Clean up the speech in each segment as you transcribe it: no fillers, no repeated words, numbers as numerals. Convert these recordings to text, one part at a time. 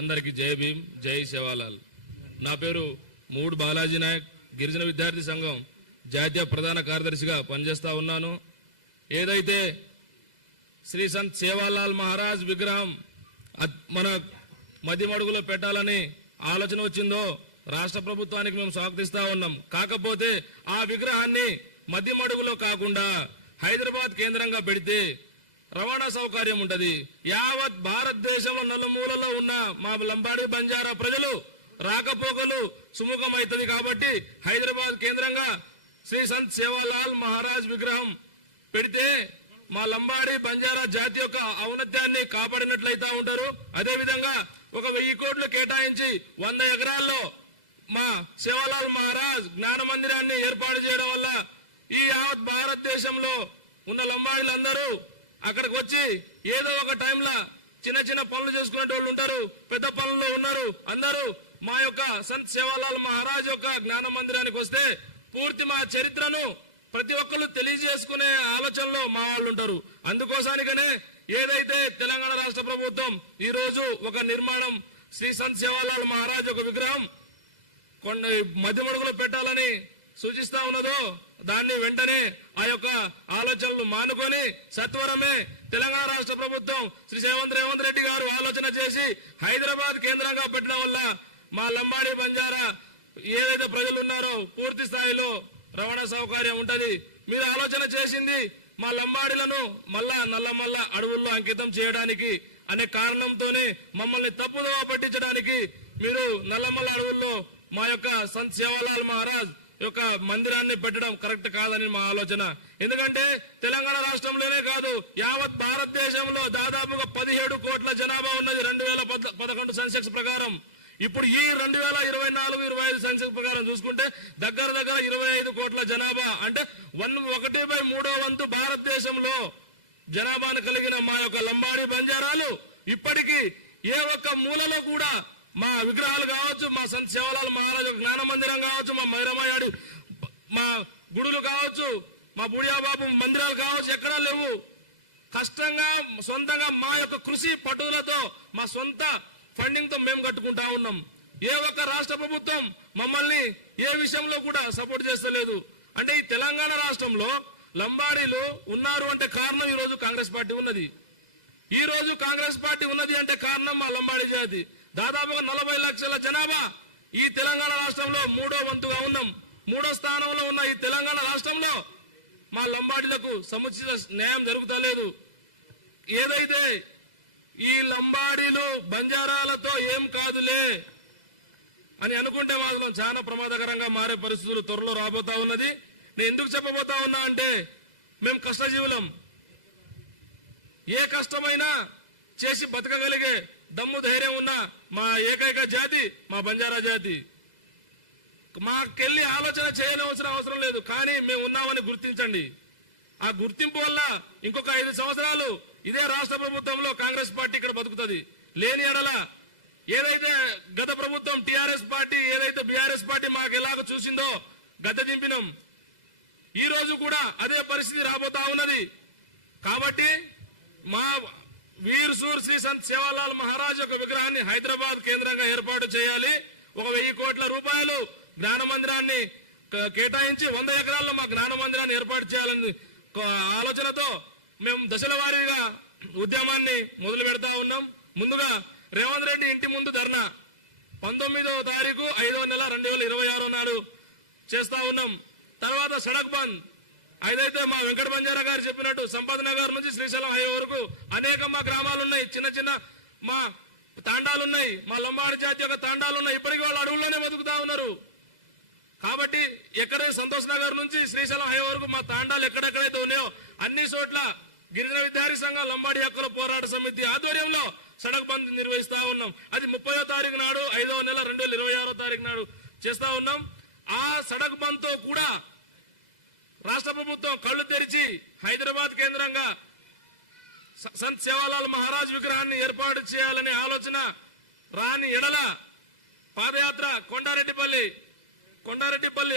అందరికీ జై భీమ్, జై సేవాలాల్. నా పేరు మూడ్ బాలాజీ నాయక్, గిరిజన విద్యార్థి సంఘం జాతీయ ప్రధాన కార్యదర్శిగా పనిచేస్తా ఉన్నాను. ఏదైతే శ్రీ సంత్ సేవాలాల్ మహారాజ్ విగ్రహం మన మధ్యమడుగులో పెట్టాలని ఆలోచన వచ్చిందో రాష్ట్ర ప్రభుత్వానికి మేము స్వాగతిస్తా ఉన్నాం. కాకపోతే ఆ విగ్రహాన్ని మధ్యమడుగులో కాకుండా హైదరాబాద్ కేంద్రంగా పెడితే రవాణా సౌకర్యం ఉంటది. యావత్ భారతదేశంలో నలుమూలలో ఉన్న మా లంబాడి బంజారా ప్రజలు రాకపోకలు సుముఖమైతుంది. కాబట్టి హైదరాబాద్ కేంద్రంగా శ్రీ సంత్ సేవాలాల్ మహారాజ్ విగ్రహం పెడితే మా లంబాడి బంజారా జాతి యొక్క ఔన్నత్యాన్ని కాపాడినట్లయితా ఉంటారు. అదే విధంగా 1000 కోట్లు కేటాయించి 100 ఎకరాల్లో మా సేవాలాల్ మహారాజ్ జ్ఞాన మందిరాన్ని ఏర్పాటు చేయడం వల్ల ఈ యావత్ భారతదేశంలో ఉన్న లంబాడీలందరూ అక్కడికి వచ్చి ఏదో ఒక టైంలో చిన్న చిన్న పనులు చేసుకునే వాళ్ళు ఉంటారు, పెద్ద పనుల్లో ఉన్నారు. అందరూ మా యొక్క సంత్ సేవాలాల్ మహారాజ్ యొక్క జ్ఞాన మందిరానికి వస్తే పూర్తి మా చరిత్రను ప్రతి ఒక్కరు తెలియజేసుకునే ఆలోచనలో మా వాళ్ళు ఉంటారు. అందుకోసానికనే ఏదైతే తెలంగాణ రాష్ట్ర ప్రభుత్వం ఈ రోజు ఒక నిర్మాణం శ్రీ సంత్ సేవాలాల్ మహారాజ్ ఒక విగ్రహం మధ్యమడుగులో పెట్టాలని సూచిస్తా ఉన్నదో దాన్ని వెంటనే ఆ యొక్క ఆలోచనలు మానుకొని సత్వరమే తెలంగాణ రాష్ట్ర ప్రభుత్వం శ్రీ రేవంత్ రెడ్డి గారు ఆలోచన చేసి హైదరాబాద్ కేంద్రంగా పెట్టడం వల్ల మా లంబాడి బంజారా ఏదైతే ప్రజలు ఉన్నారో పూర్తి స్థాయిలో రవాణా సౌకర్యం ఉంటది. మీరు ఆలోచన చేసింది మా లంబాడీలను నల్లమల్ల అడవుల్లో అంకితం చేయడానికి అనే కారణంతోనే మమ్మల్ని తప్పుదోవ పట్టించడానికి మీరు నల్లమల్ల అడవుల్లో మా యొక్క సంత్ సేవాలాల్ మహారాజ్ యొక్క మందిరాన్ని పెట్టడం కరెక్ట్ కాదని మా ఆలోచన. ఎందుకంటే తెలంగాణ రాష్ట్రంలోనే కాదు యావత్ భారతదేశంలో దాదాపుగా 17 కోట్ల జనాభా ఉన్నది 2011 సెన్సెక్స్ ప్రకారం. ఇప్పుడు ఈ 2024-25 సెన్సెక్స్ ప్రకారం చూసుకుంటే దగ్గర 25 కోట్ల జనాభా, అంటే 1/3 వంతు భారతదేశంలో జనాభాను కలిగిన మా యొక్క లంబాడి బంజారాలు ఇప్పటికీ ఏ ఒక్క మూలలో కూడా మా విగ్రహాలు కావచ్చు, మా సంత్ సేవాలాల్ మహారాజ్ జ్ఞాన మందిరం కావచ్చు, మా మైరమయాడి మా గుడులు కావచ్చు, మా బుడియాబాబు మందిరాలు కావచ్చు, ఎక్కడా లేవు. కష్టంగా సొంతంగా మా యొక్క కృషి పట్టుదలతో మా సొంత ఫండింగ్ తో మేము కట్టుకుంటా ఉన్నాం. ఏ ఒక్క రాష్ట్ర ప్రభుత్వం మమ్మల్ని ఏ విషయంలో కూడా సపోర్ట్ చేస్తలేదు. అంటే ఈ తెలంగాణ రాష్ట్రంలో లంబాడీలు ఉన్నారు అంటే కారణం ఈ రోజు కాంగ్రెస్ పార్టీ ఉన్నది. ఈ రోజు కాంగ్రెస్ పార్టీ ఉన్నది అంటే కారణం మా లంబాడీ జాతి. దాదాపుగా 40 లక్షల జనాభా ఈ తెలంగాణ రాష్ట్రంలో 3వ వంతుగా ఉన్నాం. 3వ స్థానంలో ఉన్న ఈ తెలంగాణ రాష్ట్రంలో మా లంబాడీలకు సముచిత న్యాయం జరుగుతలేదు. ఏదైతే ఈ లంబాడీలు బంజారాలతో ఏం కాదులే అని అనుకుంటే మాత్రం చాలా ప్రమాదకరంగా మారే పరిస్థితులు త్వరలో రాబోతా ఉన్నది. నేను ఎందుకు చెప్పబోతా ఉన్నా అంటే మేము కష్టజీవులం. ఏ కష్టమైనా చేసి బతకగలిగే దమ్ము ధైర్యం ఉన్న మా ఏకైక జాతి మా బంజారా జాతి. మాకెళ్ళి ఆలోచన చేయనవసరం అవసరం లేదు, కానీ మేము ఉన్నామని గుర్తించండి. ఆ గుర్తింపు వల్ల ఇంకొక 5 సంవత్సరాలు ఇదే రాష్ట్ర ప్రభుత్వంలో కాంగ్రెస్ పార్టీ ఇక్కడ బతుకుతుంది. లేని ఎడల ఏదైతే గత ప్రభుత్వం టిఆర్ఎస్ పార్టీ ఏదైతే బీఆర్ఎస్ పార్టీ మాకు ఎలాగో చూసిందో గద్దె దింపినాం, ఈ రోజు కూడా అదే పరిస్థితి రాబోతా ఉన్నది. కాబట్టి మా వీర్ సూర్ శ్రీ సంత్ సేవాలాల్ మహారాజ్ యొక్క విగ్రహాన్ని హైదరాబాద్ కేంద్రంగా ఏర్పాటు చేయాలి. 1000 కోట్ల రూపాయలు జ్ఞాన మందిరాన్ని కేటాయించి 100 ఎకరాల్లో మా జ్ఞాన మందిరాన్ని ఏర్పాటు చేయాలని ఆలోచనతో మేము దశల వారీగా ఉద్యమాన్ని మొదలు పెడతా ఉన్నాం. ముందుగా రేవంత్ రెడ్డి ఇంటి ముందు ధర్నా 19వ తారీఖు 5వ నెల 2026 నాడు చేస్తా ఉన్నాం. తర్వాత సడక్ బంద్ ఏదైతే మా వెంకట బంజారా గారు చెప్పినట్టు సంపత్ నగర్ నుంచి శ్రీశైలం హైవే వరకు అనేక మా గ్రామాలు ఉన్నాయి, చిన్న చిన్న మా తాండాలు ఉన్నాయి, మా లంబాడి జాతి యొక్క తాండాలు ఉన్నాయి. ఇప్పటికీ వాళ్ళు అడవుల్లోనే బతుకుతా ఉన్నారు. కాబట్టి ఎక్కడ సంతోష్ నగర్ నుంచి శ్రీశైలం హైవే వరకు మా తాండాలు ఎక్కడెక్కడైతే ఉన్నాయో అన్ని చోట్ల గిరిజన విద్యార్థి సంఘం లంబాడి హక్కుల పోరాట సమితి ఆధ్వర్యంలో సడక్ బంద్ నిర్వహిస్తా ఉన్నాం. అది 30వ తారీఖు నాడు 5వ నెల 2026 తారీఖు నాడు చేస్తా ఉన్నాం. ఆ సడక్ బంద్ తో కూడా రాష్ట్ర ప్రభుత్వం కళ్లు తెరిచి హైదరాబాద్ కేంద్రంగా సంత్ సేవాలాల్ మహారాజ్ విగ్రహాన్ని ఏర్పాటు చేయాలనే ఆలోచన రాని ఎడల పాదయాత్ర కొండారెడ్డిపల్లి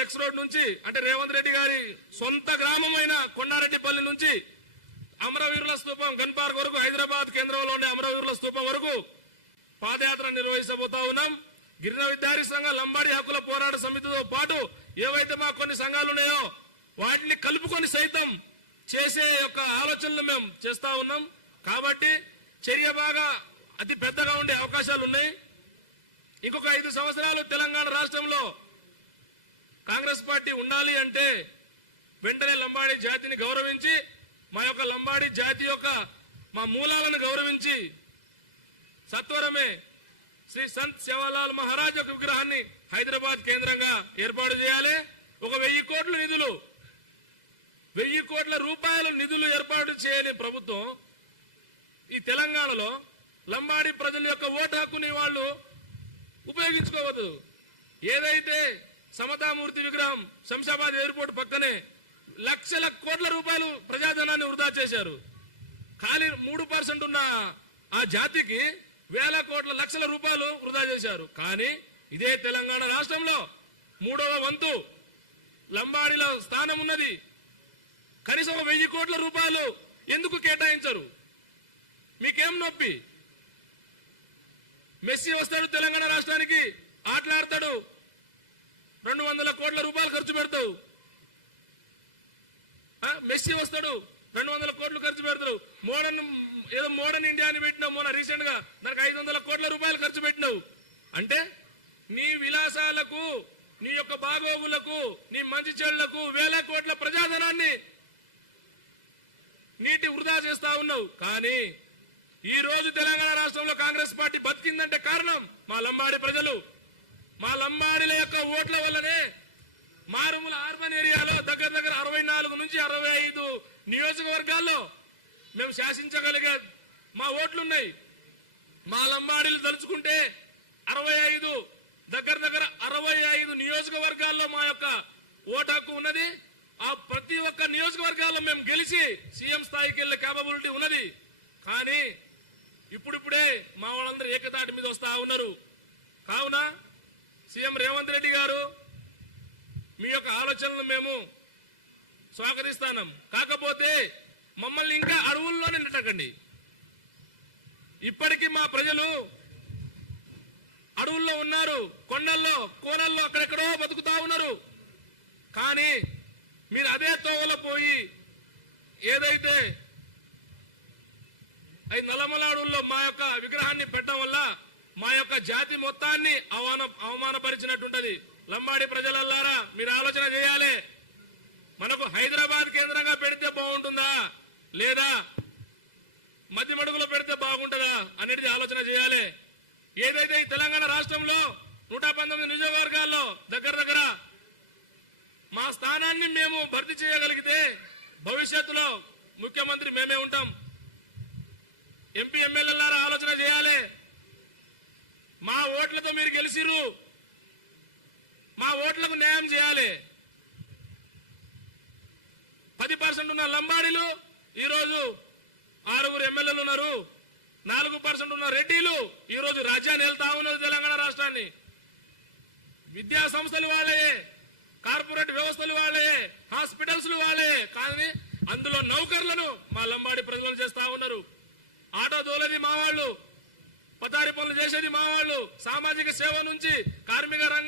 ఎక్స్ రోడ్ నుంచి, అంటే రేవంత్ రెడ్డి గారి సొంత గ్రామమైన కొండారెడ్డిపల్లి నుంచి అమరవీరుల స్తూపం గన్ పార్క్ వరకు, హైదరాబాద్ కేంద్రంలో ఉండే అమరవీరుల స్తూపం వరకు పాదయాత్ర నిర్వహించబోతా ఉన్నాం. గిరిజన విద్యార్థి సంఘ లంబాడి హక్కుల పోరాట సమితితో పాటు ఏవైతే మా కొన్ని సంఘాలు ఉన్నాయో వాటిని కలుపుకొని సైతం చేసే యొక్క ఆలోచనలు మేము చేస్తా ఉన్నాం. కాబట్టి చర్య బాగా అతి పెద్దగా ఉండే అవకాశాలు ఉన్నాయి. ఇంకొక 5 సంవత్సరాలు తెలంగాణ రాష్ట్రంలో కాంగ్రెస్ పార్టీ ఉండాలి అంటే వెంటనే లంబాడి జాతిని గౌరవించి మా యొక్క లంబాడి జాతి యొక్క మా మూలాలను గౌరవించి సత్వరమే శ్రీ సంత్ సేవాలాల్ మహారాజ్ యొక్క విగ్రహాన్ని హైదరాబాద్ కేంద్రంగా ఏర్పాటు చేయాలి. ఒక 1000 కోట్ల నిధులు 1000 కోట్ల రూపాయల నిధులు ఏర్పాటు చేయని ప్రభుత్వం ఈ తెలంగాణలో లంబాడి ప్రజల యొక్క ఓటు హక్కుని వాళ్ళు ఉపయోగించుకోవద్దు. ఏదైతే సమతామూర్తి విగ్రహం శంషాబాద్ ఎయిర్పోర్ట్ పక్కనే లక్షల కోట్ల రూపాయలు ప్రజాధనాన్ని వృధా చేశారు. ఖాళీ 3% ఉన్న ఆ జాతికి వేల కోట్ల లక్షల రూపాయలు వృధా చేశారు. కానీ ఇదే తెలంగాణ రాష్ట్రంలో 3వ వంతు లంబాడిలో స్థానం ఉన్నది. కనీసం 1000 కోట్ల రూపాయలు ఎందుకు కేటాయించరు? మీకేం నొప్పి? మెస్సీ వస్తాడు తెలంగాణ రాష్ట్రానికి, ఆటలాడతాడు, 200 కోట్ల రూపాయలు ఖర్చు పెడతావు. మెస్సీ వస్తాడు, 200 కోట్లు ఖర్చు పెడతాడు. మోడర్న్ ఇండియా అని పెట్టినావు మొన్న రీసెంట్ గా, దానికి 500 కోట్ల రూపాయలు ఖర్చు పెట్టినావు. అంటే నీ విలాసాలకు, నీ యొక్క బాగోగులకు, నీ మంచి చెడులకు వేల కోట్ల ప్రజాధనాన్ని నీటి వృధా చేస్తా ఉన్నావు. కానీ ఈ రోజు తెలంగాణ రాష్ట్రంలో కాంగ్రెస్ పార్టీ బతికిందంటే కారణం మా లంబాడి ప్రజలు. మా లంబాడిల యొక్క ఓట్ల వల్లనే మారుమూల అర్బన్ ఏరియాలో దగ్గర 64 నుంచి 65 నియోజకవర్గాల్లో మేము శాసించగలిగే మా ఓట్లున్నాయి. మా లంబాడీలు తలుచుకుంటే 65 దగ్గర 65 నియోజకవర్గాల్లో మా యొక్క ఓటు హక్కు ఉన్నది. ఆ ప్రతి ఒక్క నియోజకవర్గాల్లో మేము గెలిచి సీఎం స్థాయికి వెళ్లే కేపబిలిటీ ఉన్నది. కానీ ఇప్పుడిప్పుడే మా వాళ్ళందరూ ఏకతాటి మీద వస్తా ఉన్నారు. కావున సీఎం రేవంత్ రెడ్డి గారు మీ యొక్క ఆలోచనలు మేము స్వాగతిస్తాం. కాకపోతే మమ్మల్ని ఇంకా అడవుల్లోనే నెట్టకండి. ఇప్పటికీ మా ప్రజలు అడవుల్లో ఉన్నారు, కొండల్లో కోనల్లో అక్కడెక్కడో బతుకుతా ఉన్నారు. కానీ మీరు అదే తోవలో పోయి ఏదైతే నల్లమల అడవుల్లో మా యొక్క విగ్రహాన్ని పెట్టడం వల్ల మా యొక్క జాతి మొత్తాన్ని అవమానపరిచినట్టుంటది. లంబాడి ప్రజలల్లారా మీరు ఆలోచన చేయాలి. మనకు హైదరాబాద్ కేంద్రంగా పెడితే బాగుంటుందా లేదా మధ్యమడుగులో పెడితే బాగుంటుందా అనేది ఆలోచన చేయాలి. ఏదైతే ఈ తెలంగాణ రాష్ట్రంలో 119 నియోజకవర్గాల్లో దగ్గర మా స్థానాన్ని మేము భర్తీ చేయగలిగితే భవిష్యత్తులో ముఖ్యమంత్రి మేమే ఉంటాం. ఎంపీ ఎమ్మెల్యేలారా ఆలోచన చేయాలి. మా ఓట్లతో మీరు గెలిచిర్రు, మా ఓట్లకు న్యాయం చేయాలి. 10% ఉన్న లంబాడీలు ఈరోజు 6 ఎమ్మెల్యేలు ఉన్నారు. 4% ఉన్న రెడ్డిలు ఈరోజు రాజ్యాన్ని వెళ్తా ఉన్నారు తెలంగాణ రాష్ట్రాన్ని. విద్యా సంస్థలు వాళ్ళే, కార్పొరేట్ వ్యవస్థలు వాళ్ళే, హాస్పిటల్స్ వాళ్ళే. కానీ అందులో నౌకర్లను మా లంబాడి ప్రజలను చేస్తా ఉన్నారు. ఆటో దోలేది మా వాళ్ళు, పతారి పనులు చేసేది మా వాళ్ళు, సామాజిక సేవ నుంచి కార్మిక రంగం